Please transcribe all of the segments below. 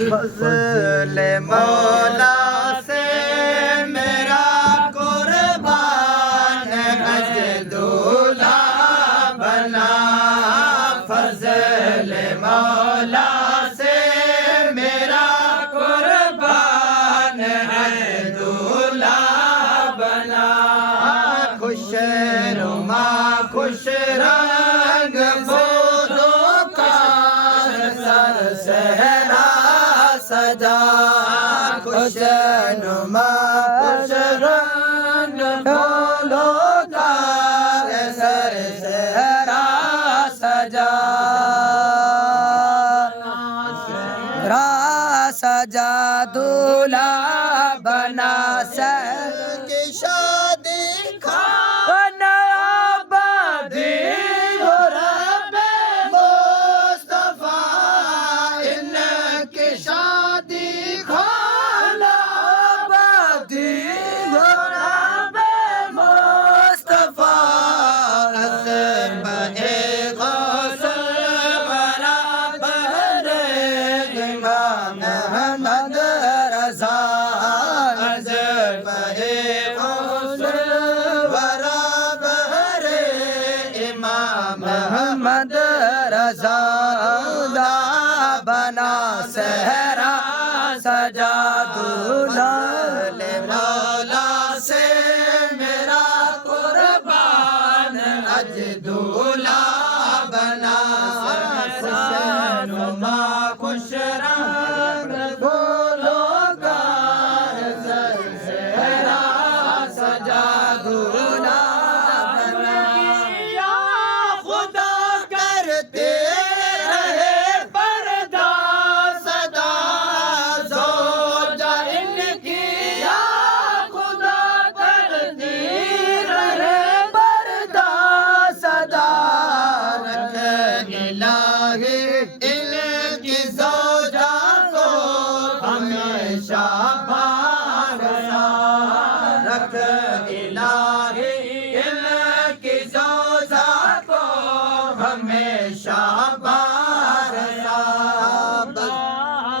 فضل مولا سے میرا قربان اج دولہا بنا فضل مولا سے میرا قربان اج دولہا بنا خوش نما خوش رنگ پھولوں کا سر صحرا سجا خوش نما خوش رنگ پھولوں کا سر صحرا سجا سجا دولہا بنا سر کی شادی کھانا آبادی ہو رب مصطفیٰ ان کی شادی کھانا آبادی ہو رب مصطفیٰ عظمت غوث برابر امام محمد رضا عظمت غوث برابر امام محمد رضا بنا صحرا سجا دولہا مولا سے میرا قربان اج دولہا بنا خوش نما خوش رنگ پھولوں کا سر صحرا سجا دولہا بنا یا خدا کرتے رہے پردہ صدا زوجہ ان کی یا خدا کرتی رہے پردہ صدا رکھ الہی ان کی زوجہ کو ہمیشہ بارنا رکھ الہی ان کی زوجہ کو ہمیشہ بارنا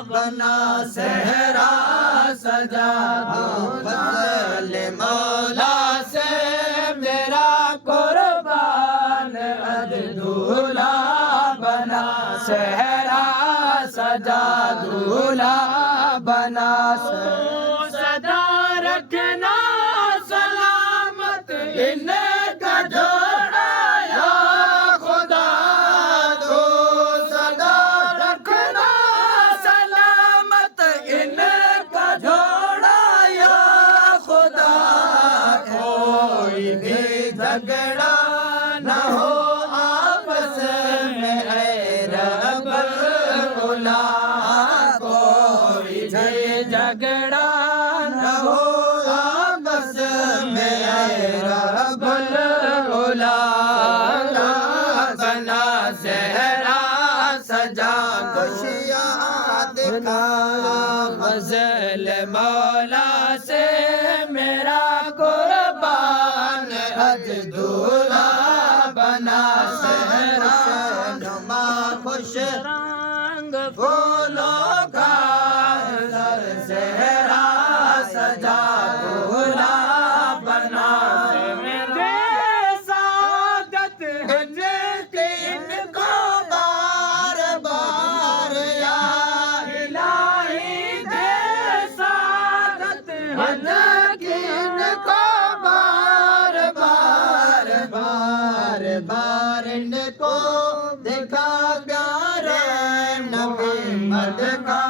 بنا صحرا سجا فضل مولا سے میرا قربان اج دولہا بنا صحرا سجا دولہا بنا سدا رکھنا سلامت ان کا جوڑا یا خدا تو سدا رکھنا سلامت ان کا جوڑا یا خدا کوئی بھی جھگڑا نہ ہو آپس میں اے رب العلا کوئی بھی جھگڑا نہ ہو آپس میں اے رب العلا بنا صحرا سجا خوشیاں دکھا فضل مولا سے میرا قربان اج دولہا بنا صحرا نما خوش رنگ پھولوں کا سر صحرا سجا دولہا بنا میرے سعادت ہن ان کو بار بار یا الہی دے سعادت ہن ان کو بار بار بار بار ان کو دکھا پیارے نبی مد کا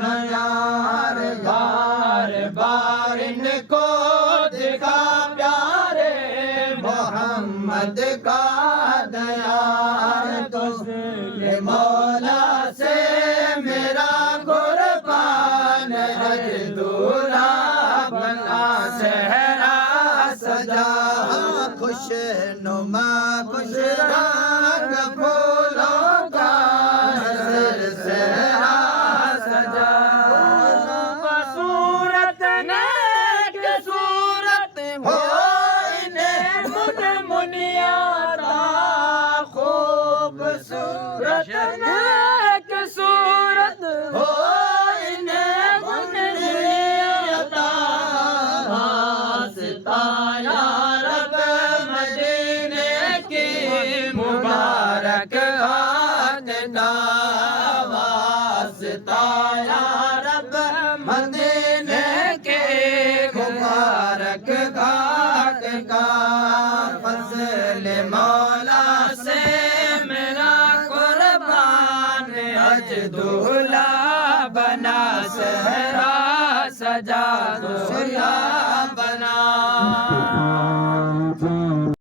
دیار بار بار ان کو دکھا پیارے محمد کا دیار تجھ مولا سے میرا قربان اج دولہا بنا صحرا سجا خوش نما خوش رنگ پھولوں کا سر صحرا سجا صورت نیک صورت ہو انہیں من منیاتا خو نیک صورت ہو انہیں منزل عطا واسطہ یا رب مدینے کی مبارک آنگنا واسطہ یا رب مدینے کے مبارک گھاٹ کا فضل مولا سے میرا قربان حج دولہا بنا صحرا سجا دولہا بنا